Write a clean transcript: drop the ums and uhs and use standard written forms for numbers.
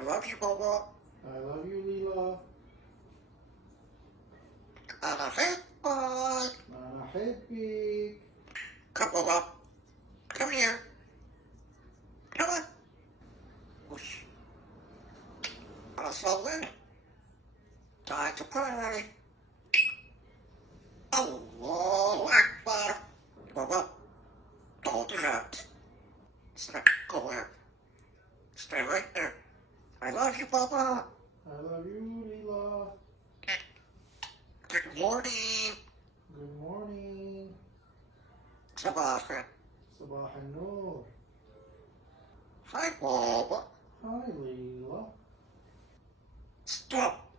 I love you, Bobo. I love you, Leela. أنا أحبك. أنا أحبك. Come, Bobo. Come here. Come on. Whoosh. I'm so time to pray. Allahu Akbar. Bobo, don't do that. Go there. Stay right there. I love you, Bobo. I love you, Leela. Good morning. Good morning. صباح الخير. صباح النور. Hi, Bobo. Hi, Leela. Stop.